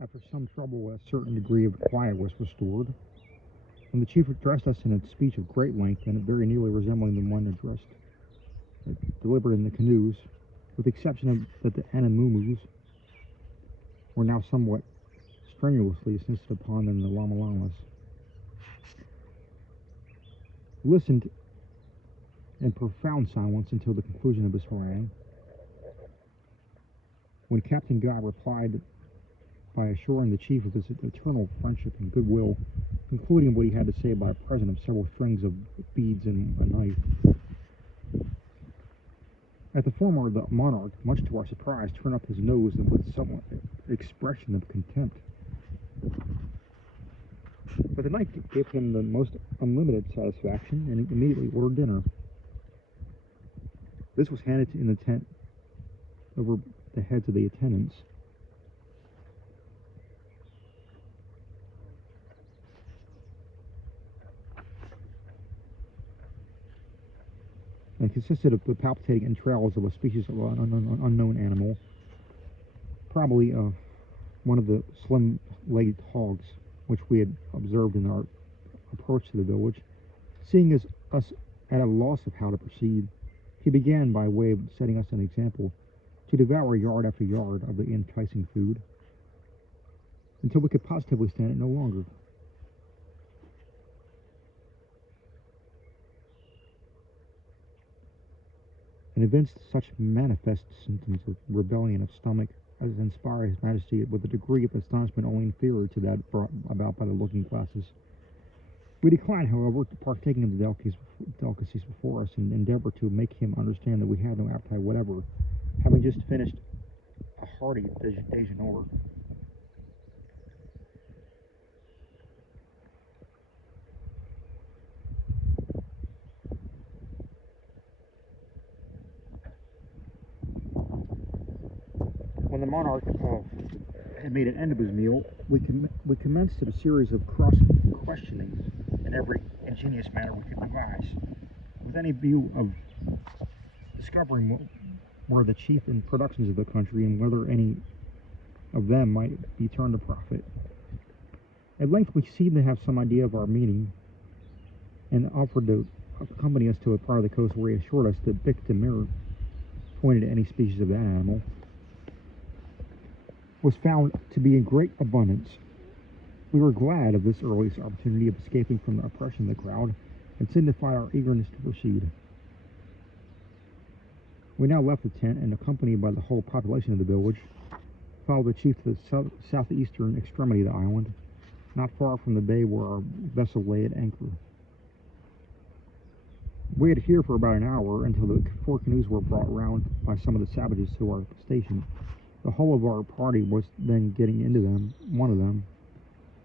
After some trouble, a certain degree of quiet was restored, and the chief addressed us in a speech of great length and very nearly resembling the one delivered in the canoes, with the exception of that the Anamumus were now somewhat strenuously insisted upon than the Lamalamas. We listened in profound silence until the conclusion of his harangue, when Captain God replied by assuring the chief of his eternal friendship and goodwill, concluding what he had to say by a present of several strings of beads and a knife. At the former, the monarch, much to our surprise, turned up his nose and with some expression of contempt. But the knight gave him the most unlimited satisfaction, and he immediately ordered dinner. This was handed in the tent over the heads of the attendants. And consisted of the palpitating entrails of a species of an unknown animal, probably one of the slim-legged hogs which we had observed in our approach to the village. Seeing us at a loss of how to proceed, he began, by way of setting us an example, to devour yard after yard of the enticing food, until we could positively stand it no longer. And evinced such manifest symptoms of rebellion of stomach as inspired his Majesty with a degree of astonishment only inferior to that brought about by the looking glasses. We declined, however, to partaking of the delicacies before us, and endeavored to make him understand that we had no appetite whatever, having just finished a hearty déjeuner. When the monarch had made an end of his meal, we commenced a series of cross-questionings in every ingenious manner we could devise, with any view of discovering what were the chief productions of the country and whether any of them might be turned to profit. At length we seemed to have some idea of our meaning, and offered to accompany us to a part of the coast where he assured us that Vic de Mir, pointed to any species of that animal, was found to be in great abundance. We were glad of this earliest opportunity of escaping from the oppression of the crowd, and signified our eagerness to proceed. We now left the tent, and accompanied by the whole population of the village, followed the chief to the southeastern extremity of the island, not far from the bay where our vessel lay at anchor. We had here for about an hour, until the 4 canoes were brought round by some of the savages to our station. The whole of our party was then getting into one of them.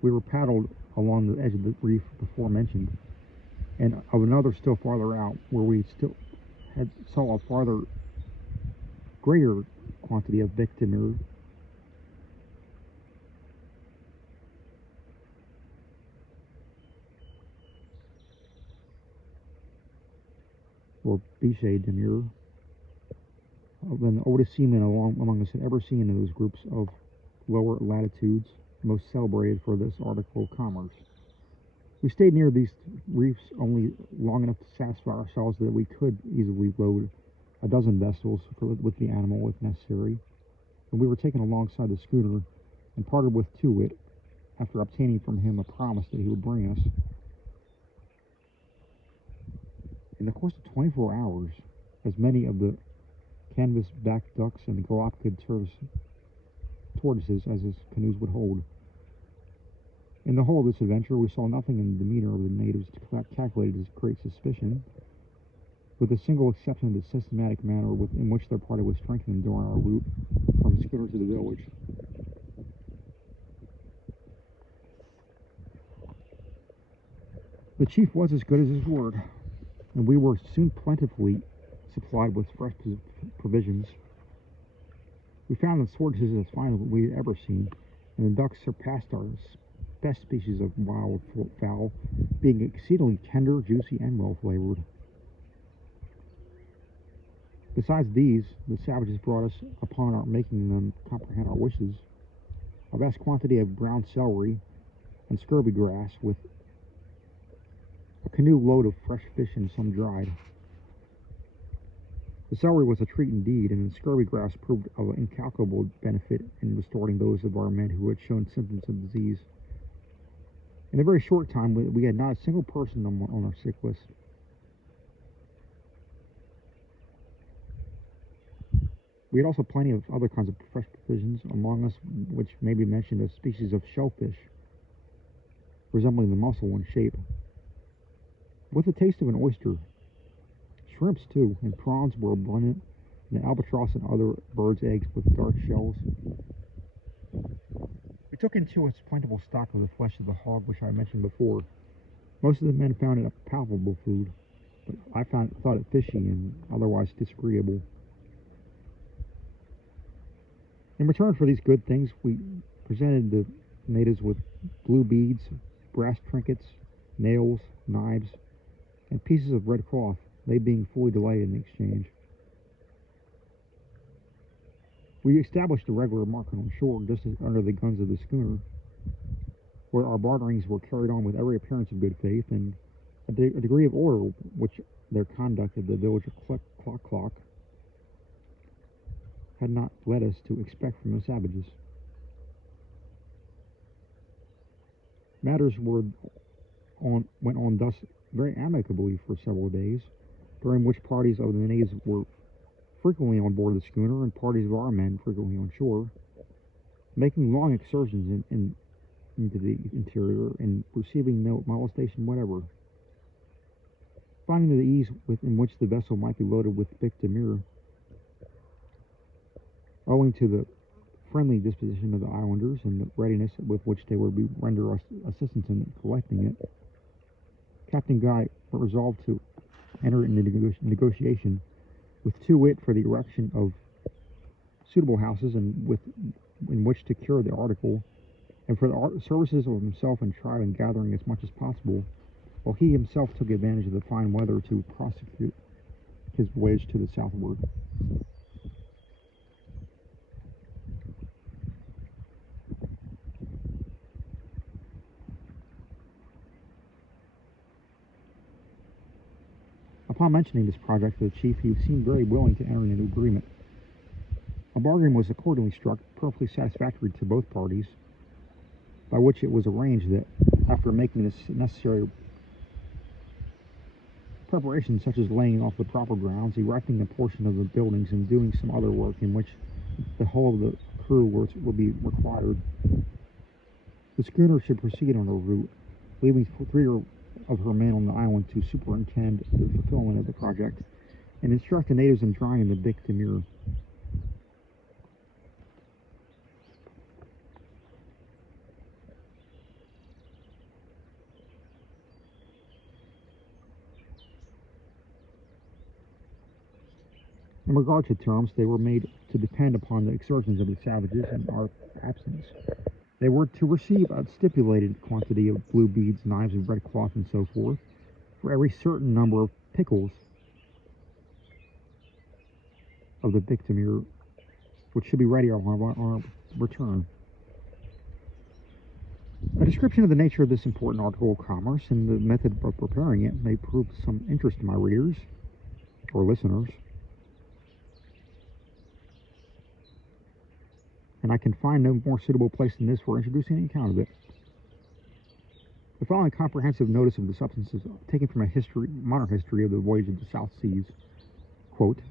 We were paddled along the edge of the reef before mentioned, and of another still farther out, where we still saw a farther greater quantity of Vic de Mir, or Biche de Mir, than the oldest seamen among us had ever seen in those groups of lower latitudes, most celebrated for this article of commerce. We stayed near these reefs only long enough to satisfy ourselves that we could easily load a dozen vessels with the animal if necessary, and we were taken alongside the schooner and parted with to it, after obtaining from him a promise that he would bring us. In the course of 24 hours, as many of the canvas-backed ducks and galapagos tortoises as his canoes would hold. In the whole of this adventure, we saw nothing in the demeanor of the natives calculated to create suspicion, with the single exception of the systematic manner in which their party was strengthened during our route from the schooner to the village. The chief was as good as his word, and we were soon plentifully supplied with fresh provisions. We found the tortoises as fine as we had ever seen, and the ducks surpassed our best species of wild fowl, being exceedingly tender, juicy, and well flavored. Besides these, the savages brought us, upon our making them comprehend our wishes, a vast quantity of brown celery and scurvy grass, with a canoe load of fresh fish and some dried. The celery was a treat indeed, and the scurvy grass proved of incalculable benefit in restoring those of our men who had shown symptoms of disease. In a very short time, we had not a single person on our sick list. We had also plenty of other kinds of fresh provisions, among us which may be mentioned a species of shellfish, resembling the mussel in shape, with the taste of an oyster. Shrimps, too, and prawns were abundant, and the albatross and other birds' eggs with dark shells. We took in too a plentiful stock of the flesh of the hog, which I mentioned before. Most of the men found it a palatable food, but I thought it fishy and otherwise disagreeable. In return for these good things, we presented the natives with blue beads, brass trinkets, nails, knives, and pieces of red cloth, they being fully delighted in the exchange. We established a regular market on shore just under the guns of the schooner, where our barterings were carried on with every appearance of good faith and a degree of order which their conduct at the village of Clock had not led us to expect from the savages. Matters went on thus very amicably for several days, during which parties of the natives were frequently on board the schooner and parties of our men frequently on shore, making long excursions into the interior and receiving no molestation whatever. Finding the ease in which the vessel might be loaded with pick demure, owing to the friendly disposition of the islanders and the readiness with which they would render us assistance in collecting it, Captain Guy resolved to enter into negotiation with Too Wit for the erection of suitable houses in which to cure the article, and for the services of himself in tribe and gathering as much as possible, while he himself took advantage of the fine weather to prosecute his voyage to the southward. Upon mentioning this project to the chief, he seemed very willing to enter into agreement. A bargain was accordingly struck, perfectly satisfactory to both parties, by which it was arranged that, after making the necessary preparations such as laying off the proper grounds, erecting a portion of the buildings, and doing some other work in which the whole of the crew would be required, the schooner should proceed on her route, leaving 3 of her men on the island to superintend the fulfillment of the project and instruct the natives in drying the pick demure. In regard to terms, they were made to depend upon the exertions of the savages in our absence. They were to receive a stipulated quantity of blue beads, knives, and red cloth, and so forth, for every certain number of pickles of the pick demure, which should be ready on our return. A description of the nature of this important article of commerce and the method of preparing it may prove some interest to my readers or listeners, and I can find no more suitable place than this for introducing an account of it. The following comprehensive notice of the substances taken from a modern history of the voyage of the South Seas, quote,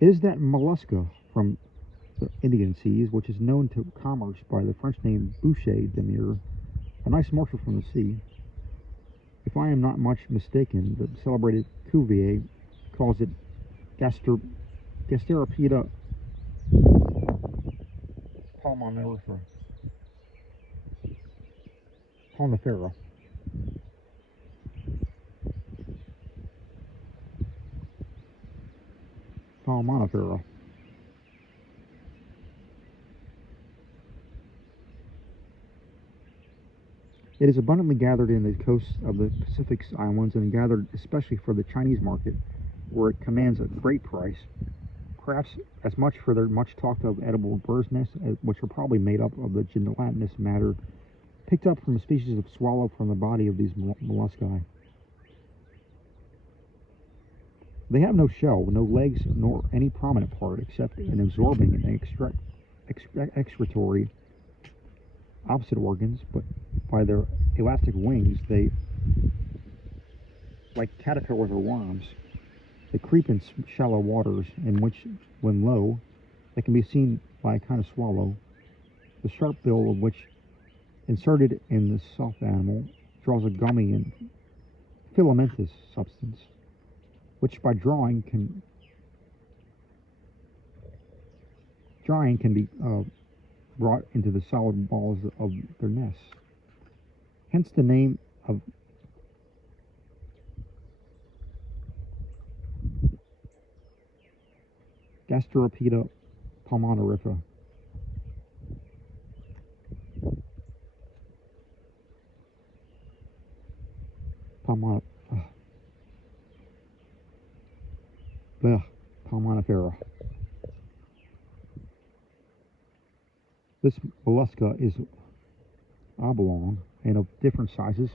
"Is that mollusca from the Indian seas, which is known to commerce by the French name bouche demure, a nice morsel from the sea. If I am not much mistaken, the celebrated Cuvier calls it Gasteropeda palmifera. Palmifera. It is abundantly gathered in the coasts of the Pacific Islands and gathered especially for the Chinese market, where it commands a great price. perhaps as much for their much talked of edible bird's nests, which are probably made up of the gelatinous matter picked up from a species of swallow from the body of these molluscae. They have no shell, no legs, nor any prominent part except an absorbing and excretory opposite organs, but by their elastic wings, they, like caterpillars or worms, they creep in shallow waters in which, when low, they can be seen by a kind of swallow, the sharp bill of which, inserted in the soft animal, draws a gummy and filamentous substance, which by drying can be brought into the solid balls of their nests. Hence the name of Gasteropeda pulmonarifera. Pulmonifera. This mollusca is oblong and of different sizes,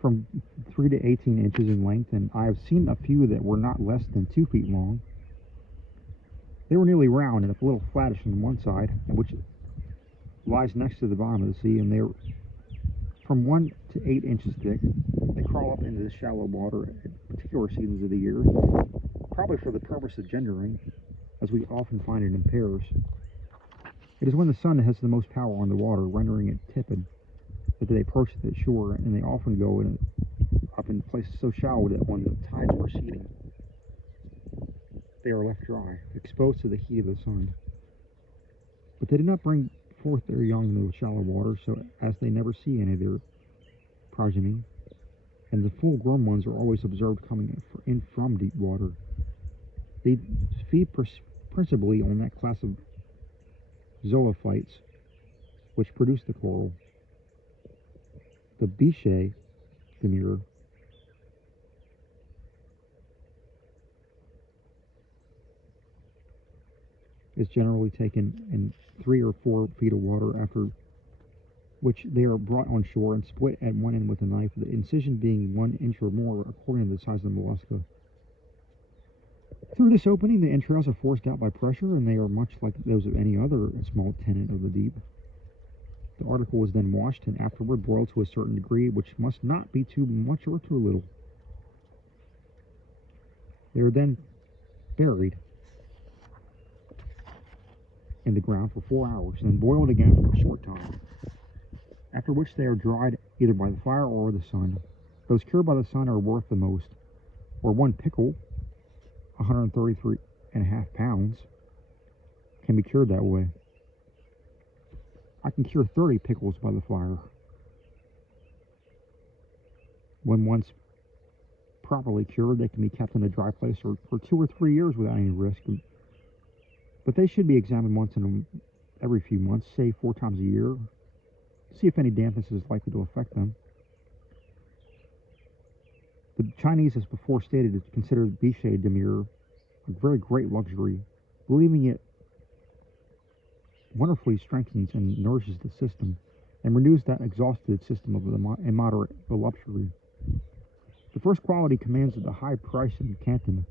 from 3 to 18 inches in length, and I have seen a few that were not less than 2 feet long. They were nearly round and a little flattish on one side, which lies next to the bottom of the sea, and they are from 1 to 8 inches thick. They crawl up into the shallow water at particular seasons of the year, probably for the purpose of gendering, as we often find it in pairs. It is when the sun has the most power on the water, rendering it tepid, that they approach the shore, and they often go up in places so shallow that when the tides are receding, they are left dry, exposed to the heat of the sun. But they do not bring forth their young in the shallow water, so as they never see any of their progeny, and the full-grown ones are always observed coming in from deep water. They feed principally on that class of zoophytes which produce the coral. The Biche demure is generally taken in 3 or 4 feet of water, after which they are brought on shore and split at one end with a knife, the incision being 1 inch or more according to the size of the mollusca. Through this opening, the entrails are forced out by pressure, and they are much like those of any other small tenant of the deep. The article is then washed and afterward boiled to a certain degree, which must not be too much or too little. They are then buried in the ground for 4 hours, and then boiled again for a short time, after which they are dried either by the fire or the sun. Those cured by the sun are worth the most, or 1 pickle, 133.5 pounds, can be cured that way. I can cure 30 pickles by the fire. When once properly cured, they can be kept in a dry place for 2 or 3 years without any risk. But they should be examined once every few months, say 4 times a year, see if any dampness is likely to affect them. The Chinese, as before stated, consider Biche demure a very great luxury, believing it wonderfully strengthens and nourishes the system, and renews that exhausted system of the immoderate voluptuary. The first quality commands the high price in Canton,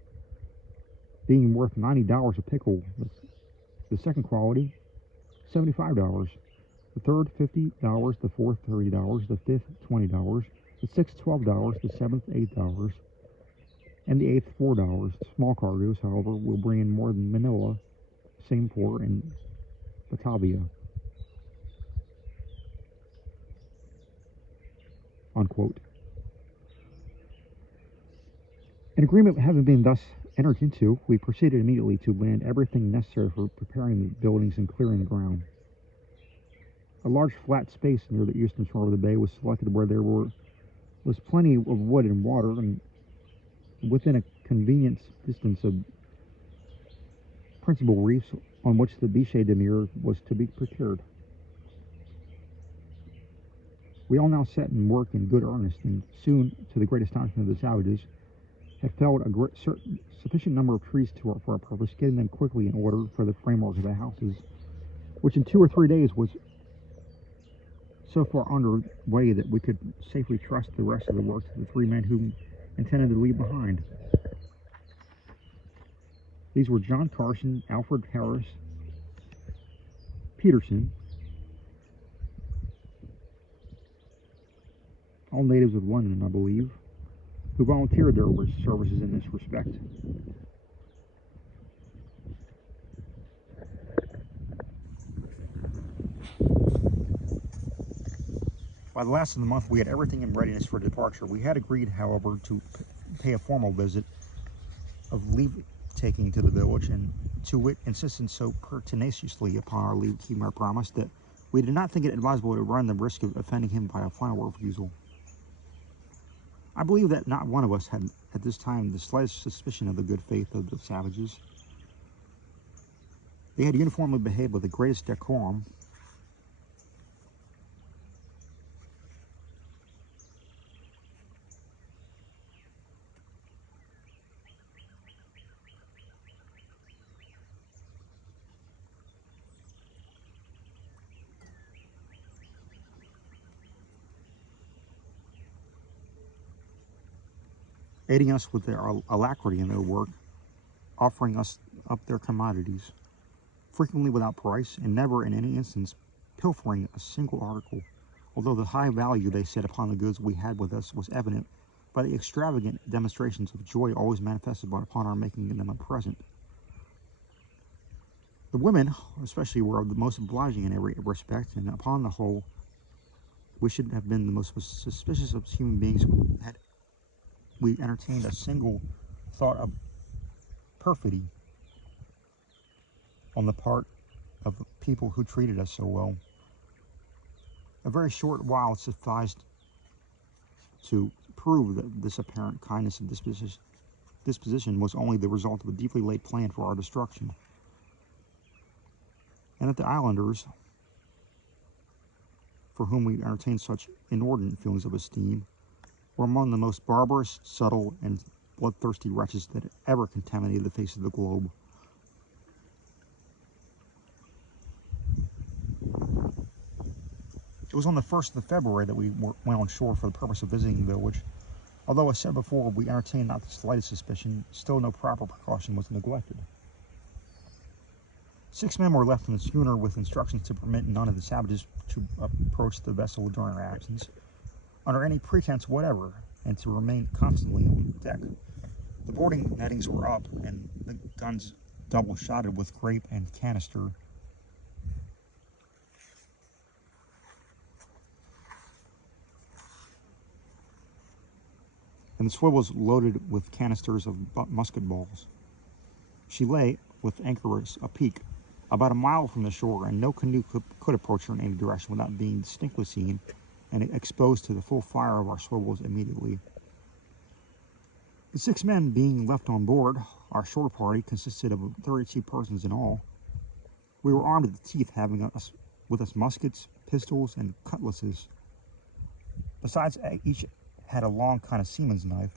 being worth $90 a pickle. The second quality, $75. The third, $50. The fourth, $30. The fifth, $20. The sixth, $12. The seventh, $8. And the eighth, $4. Small cargoes, however, will bring in more than Manila, Singapore, and Batavia. Unquote. An agreement having been thus entered into, we proceeded immediately to land everything necessary for preparing the buildings and clearing the ground. A large flat space near the eastern shore of the bay was selected, where there was plenty of wood and water, and within a convenient distance of principal reefs on which the Biche demure was to be procured. We all now set in work in good earnest, and soon, to the great astonishment of the savages, had felled sufficient number of trees for our purpose, getting them quickly in order for the framework of the houses, which in 2 or 3 days was so far underway that we could safely trust the rest of the work to the 3 men who intended to leave behind. These were John Carson, Alfred Harris, Peterson, all natives of London, I believe, who volunteered their services in this respect. By the last of the month, we had everything in readiness for departure. We had agreed, however, to pay a formal visit of leave-taking to the village, and to wit, insisted so pertinaciously upon our leave-keeping our promise that we did not think it advisable to run the risk of offending him by a final refusal. I believe that not one of us had at this time the slightest suspicion of the good faith of the savages. They had uniformly behaved with the greatest decorum, aiding us with their alacrity in their work, offering us up their commodities, frequently without price, and never in any instance pilfering a single article, although the high value they set upon the goods we had with us was evident by the extravagant demonstrations of joy always manifested upon our making them a present. The women, especially, were the most obliging in every respect, and upon the whole, we should have been the most suspicious of human beings had we entertained a single thought of perfidy on the part of people who treated us so well. A very short while sufficed to prove that this apparent kindness of disposition was only the result of a deeply laid plan for our destruction, and that the islanders, for whom we entertained such inordinate feelings of esteem, were among the most barbarous, subtle, and bloodthirsty wretches that ever contaminated the face of the globe. It was on the 1st of February that we went on shore for the purpose of visiting the village. Although, as said before, we entertained not the slightest suspicion, still no proper precaution was neglected. 6 men were left on the schooner with instructions to permit none of the savages to approach the vessel during our absence, under any pretense whatever, and to remain constantly on deck. The boarding nettings were up, and the guns double-shotted with grape and canister. And the swivels loaded with canisters of musket balls. She lay, with anchors apeak, about a mile from the shore, and no canoe could approach her in any direction without being distinctly seen and exposed to the full fire of our swivels immediately. The 6 men being left on board, our shore party consisted of 32 persons in all. We were armed to the teeth, having with us muskets, pistols, and cutlasses. Besides, each had a long kind of seaman's knife,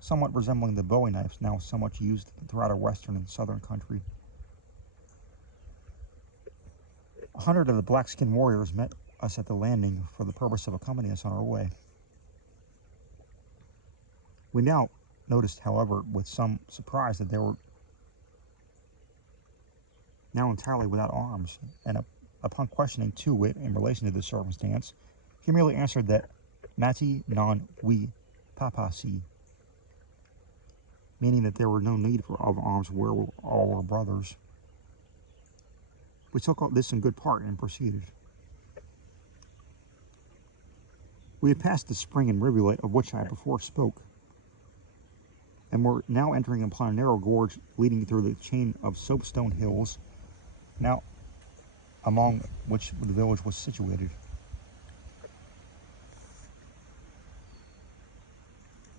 somewhat resembling the bowie knives now so much used throughout our western and southern country. 100 of the black-skinned warriors met us at the landing for the purpose of accompanying us on our way. We now noticed, however, with some surprise, that they were now entirely without arms, and upon questioning Too Wit in relation to this circumstance, he merely answered that Mati non we papa si, meaning that there were no need of arms where all were brothers. We took this in good part and proceeded. We had passed the spring and rivulet of which I before spoke, and were now entering upon a narrow gorge leading through the chain of soapstone hills, now among which the village was situated.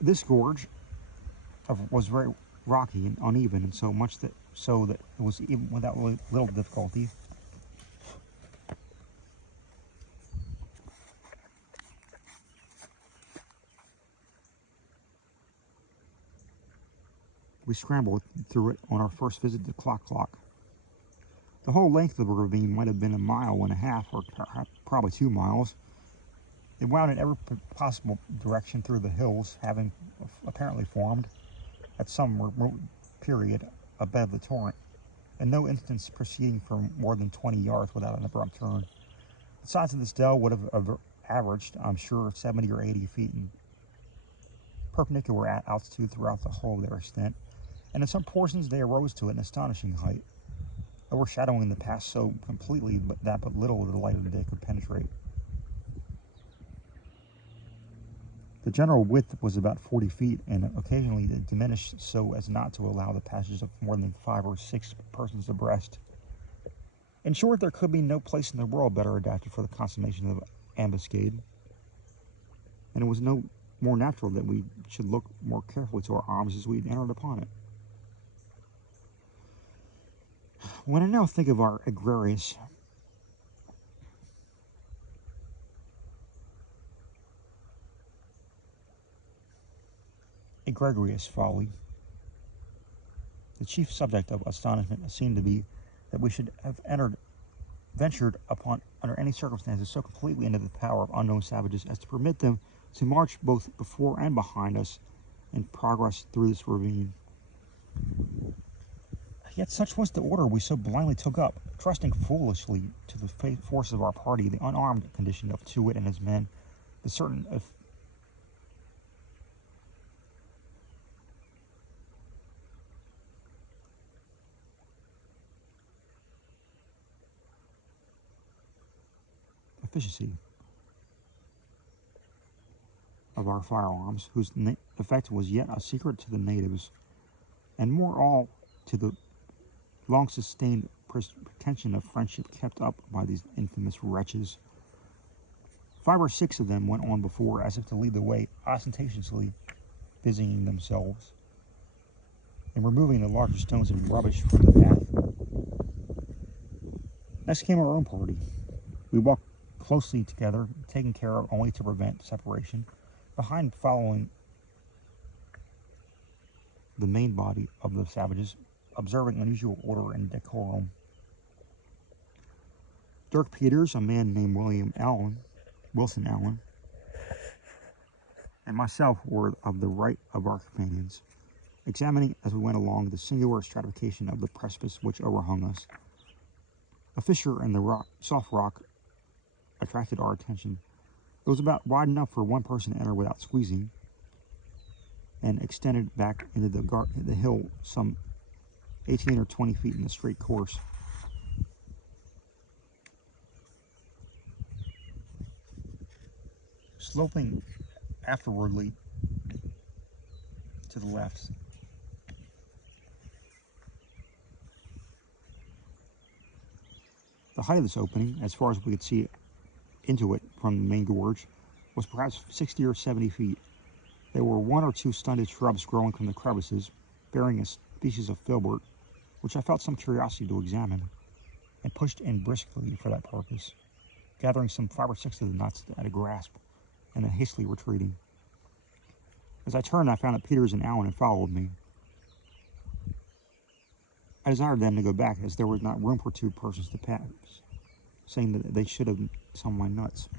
This gorge was very rocky and uneven, and so that it was even without little difficulty we scrambled through it on our first visit to Clock Clock. The whole length of the ravine might have been 1.5 miles, or probably 2 miles. It wound in every possible direction through the hills, having apparently formed, at some remote period, a bed of the torrent, in no instance proceeding for more than 20 yards without an abrupt turn. The size of this dell would have averaged, I'm sure, 70 or 80 feet in perpendicular altitude throughout the whole of their extent, and in some portions they arose to an astonishing height, overshadowing the pass so completely that but little of the light of the day could penetrate. The general width was about 40 feet, and occasionally it diminished so as not to allow the passage of more than 5 or 6 persons abreast. In short, there could be no place in the world better adapted for the consummation of ambuscade, and it was no more natural that we should look more carefully to our arms as we entered upon it. When I now think of our egregious folly, the chief subject of astonishment seemed to be that we should have ventured upon under any circumstances so completely into the power of unknown savages as to permit them to march both before and behind us in progress through this ravine. Yet such was the order we so blindly took up, trusting foolishly to the forces of our party, the unarmed condition of Too-Wit and his men, the certain efficiency of our firearms, whose effect was yet a secret to the natives, and more all to the long-sustained pretension of friendship kept up by these infamous wretches. 5 or 6 of them went on before, as if to lead the way, ostentatiously busying themselves in removing the larger stones and rubbish from the path. Next came our own party. We walked closely together, taking care only to prevent separation, behind following the main body of the savages, observing unusual order and decorum. Dirk Peters, a man named Wilson Allan, and myself were of the right of our companions, examining as we went along the singular stratification of the precipice which overhung us. A fissure in the soft rock attracted our attention. It was about wide enough for one person to enter without squeezing, and extended back into the hill some 18 or 20 feet in a straight course. Sloping afterwardly to the left. The height of this opening, as far as we could see into it from the main gorge, was perhaps 60 or 70 feet. There were 1 or 2 stunted shrubs growing from the crevices, bearing a species of filbert, which I felt some curiosity to examine, and pushed in briskly for that purpose, gathering some 5 or 6 of the nuts at a grasp, and then hastily retreating. As I turned, I found that Peters and Allan had followed me. I desired them to go back, as there was not room for 2 persons to pass, saying that they should have some of my nuts.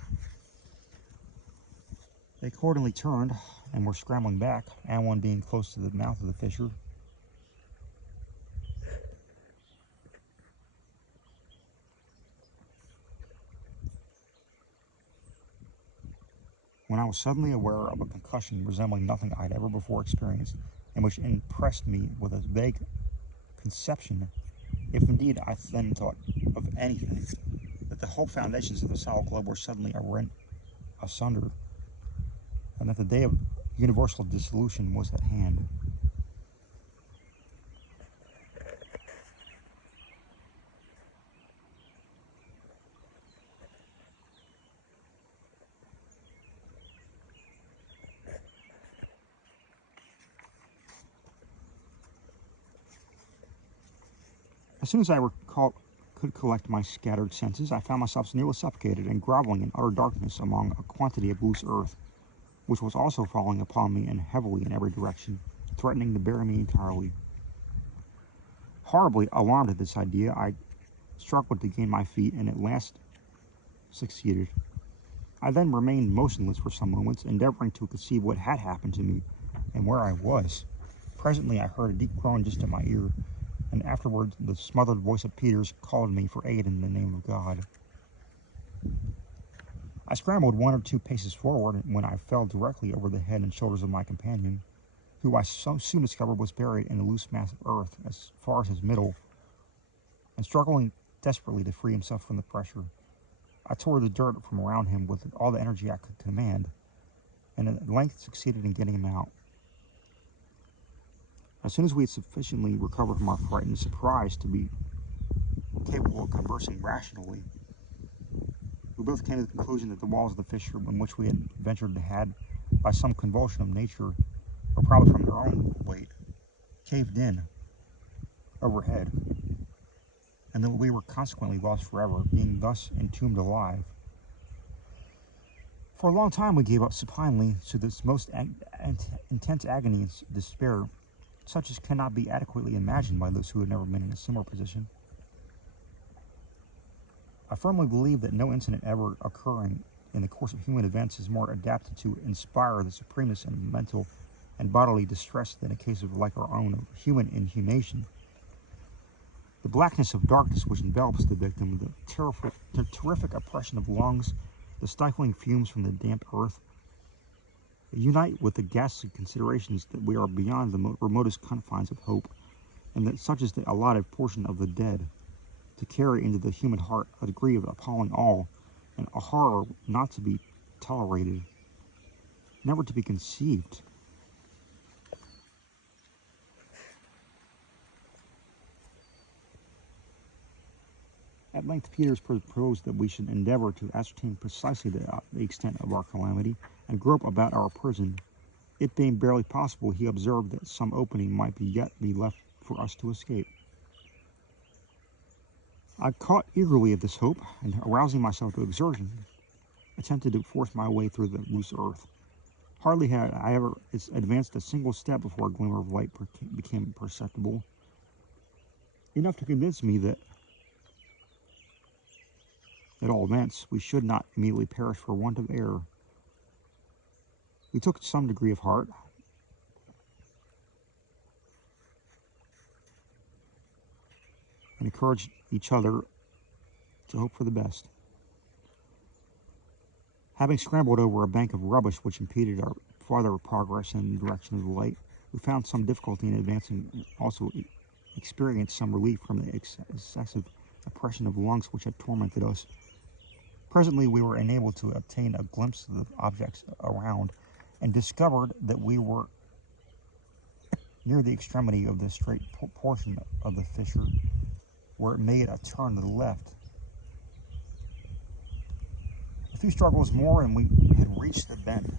They accordingly turned, and were scrambling back, Allan being close to the mouth of the fissure. When I was suddenly aware of a concussion resembling nothing I had ever before experienced, and which impressed me with a vague conception, if indeed I then thought of anything, that the whole foundations of the solid globe were suddenly rent asunder, and that the day of universal dissolution was at hand. As soon as I could collect my scattered senses, I found myself nearly suffocated and groveling in utter darkness among a quantity of loose earth, which was also falling upon me and heavily in every direction, threatening to bury me entirely. Horribly alarmed at this idea, I struggled to gain my feet and at last succeeded. I then remained motionless for some moments, endeavoring to conceive what had happened to me and where I was. Presently I heard a deep groan just at my ear, and afterwards the smothered voice of Peters called me for aid in the name of God. I scrambled 1 or 2 paces forward when I fell directly over the head and shoulders of my companion, who I so soon discovered was buried in a loose mass of earth as far as his middle, and struggling desperately to free himself from the pressure. I tore the dirt from around him with all the energy I could command, and at length succeeded in getting him out. As soon as we had sufficiently recovered from our fright and surprise to be capable of conversing rationally, we both came to the conclusion that the walls of the fissure in which we had ventured had, by some convulsion of nature, or probably from their own weight, caved in overhead, and that we were consequently lost forever, being thus entombed alive. For a long time we gave up supinely to this most intense agony and despair, such as cannot be adequately imagined by those who have never been in a similar position. I firmly believe that no incident ever occurring in the course of human events is more adapted to inspire the supremest in mental and bodily distress than a case of like our own of human inhumation. The blackness of darkness which envelops the victim, the terrific oppression of lungs, the stifling fumes from the damp earth, unite with the ghastly considerations that we are beyond the remotest confines of hope, and that such is the allotted portion of the dead, to carry into the human heart a degree of appalling awe, and a horror not to be tolerated, never to be conceived. At length Peters proposed that we should endeavor to ascertain precisely the extent of our calamity, and grope about our prison. It being barely possible, he observed that some opening might yet be left for us to escape. I caught eagerly at this hope, and arousing myself to exertion, attempted to force my way through the loose earth. Hardly had I ever advanced a single step before a glimmer of light became perceptible, enough to convince me that, at all events, we should not immediately perish for want of air. We took some degree of heart, and encouraged each other to hope for the best. Having scrambled over a bank of rubbish which impeded our farther progress in the direction of the light, we found some difficulty in advancing, also experienced some relief from the excessive oppression of lungs which had tormented us. Presently we were enabled to obtain a glimpse of the objects around, and discovered that we were near the extremity of the straight portion of the fissure, where it made a turn to the left. A few struggles more and we had reached the bend,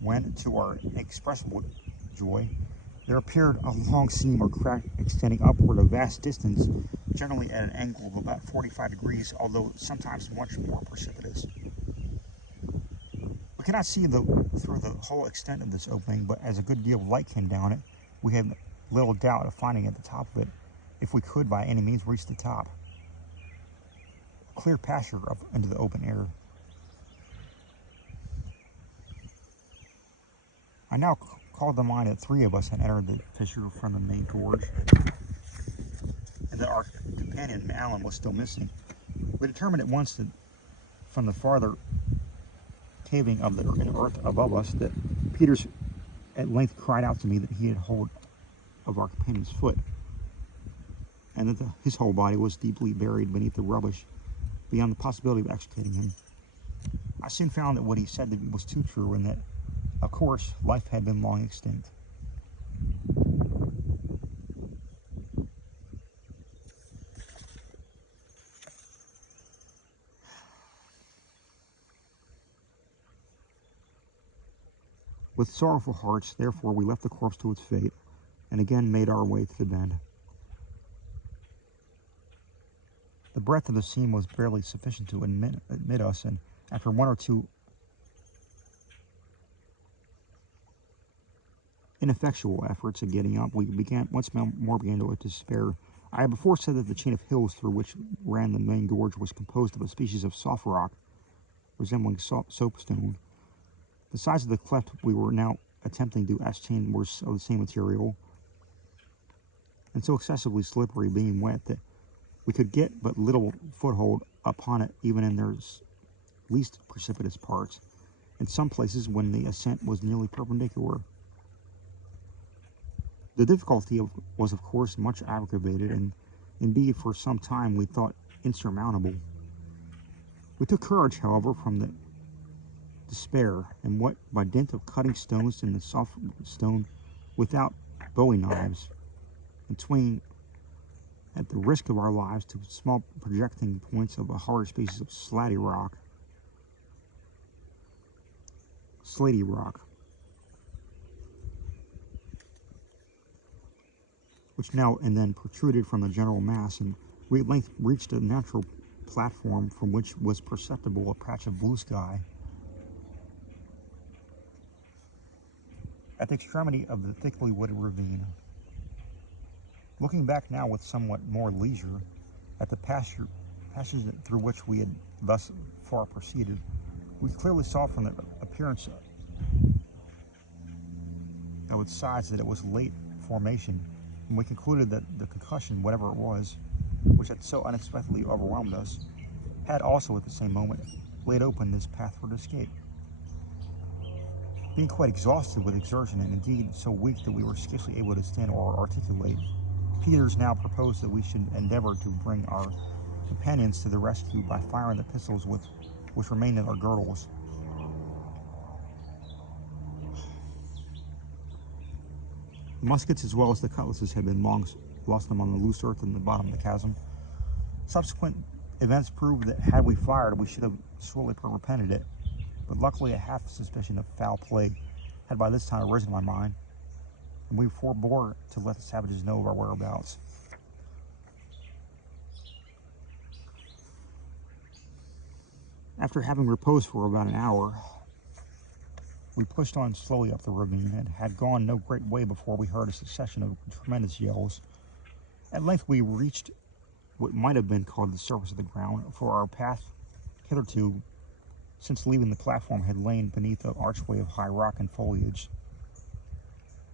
when, to our inexpressible joy, there appeared a long seam or crack extending upward a vast distance, generally at an angle of about 45 degrees, although sometimes much more precipitous. We cannot see through the whole extent of this opening, but as a good deal of light came down it, we had little doubt of finding at the top of it, if we could by any means reach the top, a clear pasture into the open air. I now called to mind that 3 of us had entered the fissure from the main gorge, and that our companion Allan was still missing. We determined at once that from the farther caving of the earth above us, that Peters at length cried out to me that he had hold of our companion's foot, and that his whole body was deeply buried beneath the rubbish, beyond the possibility of extricating him. I soon found that what he said was too true, and that, of course, life had been long extinct. With sorrowful hearts, therefore, we left the corpse to its fate, and again made our way to the bend. The breadth of the seam was barely sufficient to admit us, and after 1 or 2 ineffectual efforts at getting up, we once more began to despair. I have before said that the chain of hills through which ran the main gorge was composed of a species of soft rock resembling soapstone. The size of the cleft we were now attempting to ascertain was of the same material, and so excessively slippery, being wet, that we could get but little foothold upon it even in their least precipitous parts, in some places when the ascent was nearly perpendicular. The difficulty was of course much aggravated, and indeed for some time we thought insurmountable. We took courage, however, from the despair, and what, by dint of cutting stones in the soft stone without bowie knives, and swinging at the risk of our lives to small projecting points of a harder species of slaty rock, which now and then protruded from the general mass, and we at length reached a natural platform from which was perceptible a patch of blue sky. At the extremity of the thickly wooded ravine. Looking back now with somewhat more leisure at the passage through which we had thus far proceeded, we clearly saw from the appearance of its size that it was late formation, and we concluded that the concussion, whatever it was, which had so unexpectedly overwhelmed us, had also at the same moment laid open this path for escape. Being quite exhausted with exertion, and indeed so weak that we were scarcely able to stand or articulate, Peters now proposed that we should endeavor to bring our companions to the rescue by firing the pistols which remained in our girdles. The muskets as well as the cutlasses had been long lost among the loose earth in the bottom of the chasm. Subsequent events proved that had we fired, we should have sorely repented it, but luckily a half suspicion of foul play had by this time arisen in my mind, and we forebore to let the savages know of our whereabouts. After having reposed for about an hour, we pushed on slowly up the ravine, and had gone no great way before we heard a succession of tremendous yells. At length we reached what might have been called the surface of the ground, for our path hitherto, since leaving the platform, had lain beneath an archway of high rock and foliage,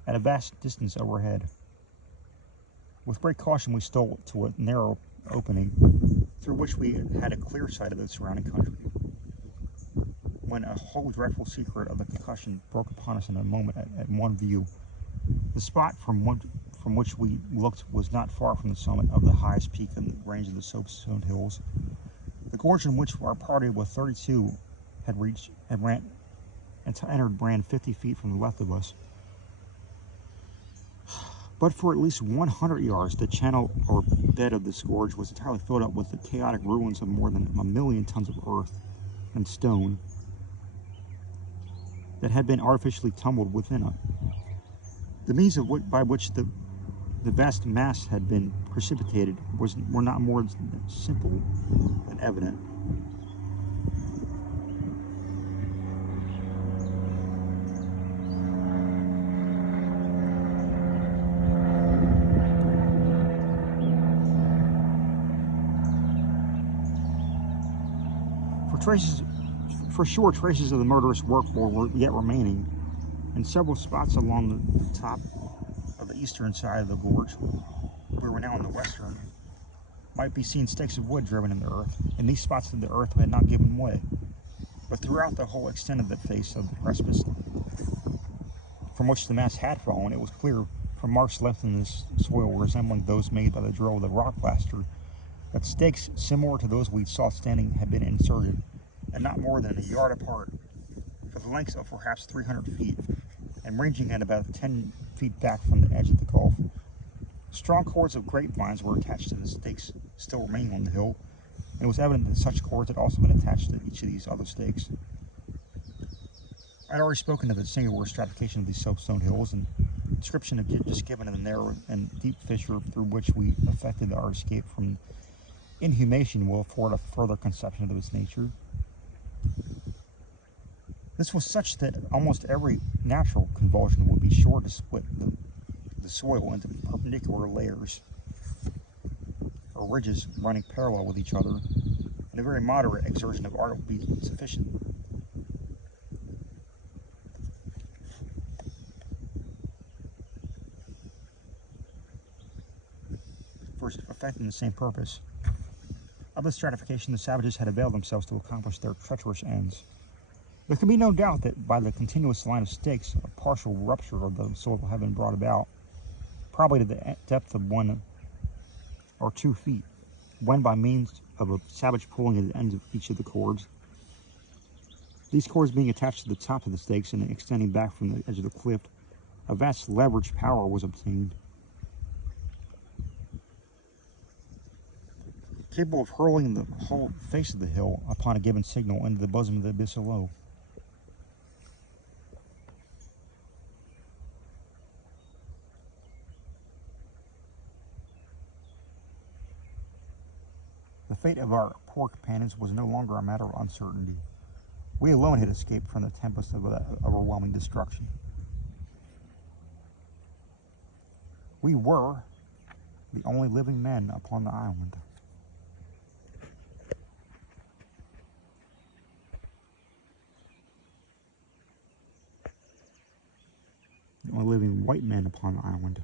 at a vast distance overhead. With great caution we stole to a narrow opening, through which we had a clear sight of the surrounding country, when a whole dreadful secret of the concussion broke upon us in a moment at one view. The spot from which we looked was not far from the summit of the highest peak in the range of the soapstone hills. The gorge in which our party of 32 had ran 50 feet from the left of us. But for at least 100 yards, the channel or bed of this gorge was entirely filled up with the chaotic ruins of more than 1,000,000 tons of earth and stone that had been artificially tumbled within it. The means by which the vast mass had been precipitated were not more simple than evident. For sure, traces of the murderous work were yet remaining, and several spots along the top of the eastern side of the gorge, where we're now on the western, might be seen stakes of wood driven in the earth. In these spots of the earth had not given way, but throughout the whole extent of the face of the precipice from which the mass had fallen, it was clear from marks left in this soil resembling those made by the drill of the rock blaster, that stakes similar to those we saw standing had been inserted, and not more than a yard apart, for the lengths of perhaps 300 feet, and ranging at about 10 feet back from the edge of the gulf. Strong cords of grapevines were attached to the stakes still remaining on the hill, and it was evident that such cords had also been attached to each of these other stakes. I had already spoken of the singular stratification of these soapstone hills, and the description of just given in the narrow and deep fissure through which we effected our escape from inhumation will afford a further conception of its nature. This was such that almost every natural convulsion would be sure to split the soil into perpendicular layers, or ridges running parallel with each other, and a very moderate exertion of art would be sufficient. For effecting the same purpose. Of this stratification, the savages had availed themselves to accomplish their treacherous ends. There can be no doubt that by the continuous line of stakes, a partial rupture of the soil had been brought about, probably to the depth of 1 or 2 feet, when by means of a savage pulling at the ends of each of the cords, these cords being attached to the top of the stakes and extending back from the edge of the cliff, a vast leverage power was obtained, capable of hurling the whole face of the hill upon a given signal into the bosom of the abyss below. The fate of our poor companions was no longer a matter of uncertainty. We alone had escaped from the tempest of overwhelming destruction. We were the only living men upon the island. The only living white men upon the island.